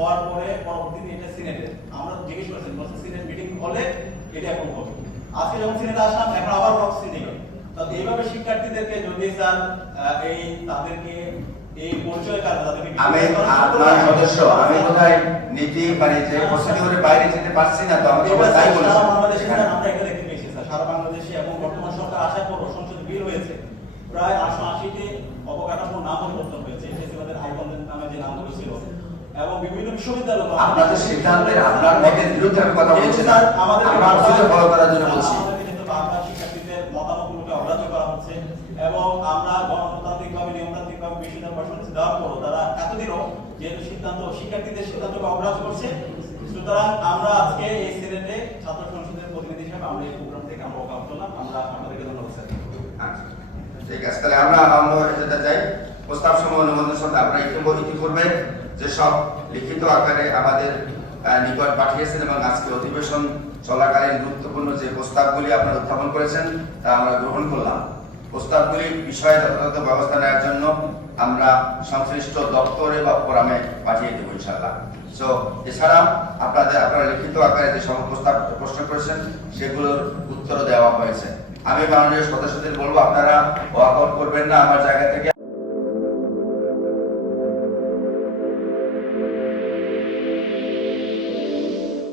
হওয়ার পরে পরবর্তীতে এটা সিনেটে আমরা জিজ্ঞেস করেছেন বলছে সিনেট মিটিং হলে এটা এখন হবে। আজকে যখন সিনেটে আসলাম এখন আবার ব্লক সিনেটে। তো এইভাবে শিক্ষার্থীদেরকে যদি স্যার এই তাদেরকে এই পরিচয় কার্ড তাদেরকে আমি আপনার সদস্য আমি কোথায় নীতি মানে যে প্রসিডিউরের বাইরে যেতে পারছি না, তো আমি সবাই তাই বলেছি। সারা বাংলাদেশে স্যার আমরা এটা দেখতে পেয়েছি স্যার, সারা বাংলাদেশে এবং বর্তমান সরকার আসার পর সংসদে বিল হয়েছে প্রায় 880টি অবকাঠামো নাম পরিবর্তন হয়েছে। এসএসসি আইকনের নামে যে নামগুলো ছিল এবং বিভিন্ন বিশ্ববিদ্যালয় আপনাদের সিদ্ধান্তের আপনার মতের বিরুদ্ধে আমি কথা বলছি না, আমাদের প্রসিডিউর ফলো করার জন্য বলছি। আমাদের কিন্তু বাংলা শিক্ষার্থীদের মতামতগুলোকে অগ্রাহ্য করা হচ্ছে এবং আমরা গণতান্ত্রিকভাবে নিয়মতান্ত্রিকভাবে বিশ্ববিদ্যালয় প্রশাসন দেওয়ার পরও তারা এতদিনও যেহেতু সিদ্ধান্ত শিক্ষার্থীদের সিদ্ধান্তকে অগ্রাহ্য করছে, সুতরাং আমরা আজকে এই সিনেটে ছাত্র সংসদের প্রতিনিধি হিসেবে আমরা এই প্রোগ্রাম থেকে আমরা ওয়াক করলাম। আমরা আপনাদেরকে ধন্যবাদ স্যার। ঠিক আছে, তাহলে আমরা যেটা চাই প্রস্তাব সমূহ অনুমোদন সাথে আপনারা ইতিপূর্বে যে সব লিখিত আকারে আমাদের নিকট পাঠিয়েছেন এবং আজকে অধিবেশন চলাকালীন গুরুত্বপূর্ণ যে প্রস্তাবগুলি আপনারা উত্থাপন করেছেন তা আমরা গ্রহণ করলাম। প্রস্তাবগুলি বিষয়ে যথাযথ ব্যবস্থা নেওয়ার জন্য আমরা সংশ্লিষ্ট দপ্তরে বা ফোরামে পাঠিয়ে দেবো ইনশাআল্লাহ। সো এছাড়া আপনারা লিখিত আকারে যে সব প্রশ্ন করেছেন সেগুলোর উত্তর দেওয়া হয়েছে। আমি মাননীয় সদস্যদের বলবো আপনারা ওয়াকআউট করবেন না, আমার জায়গায়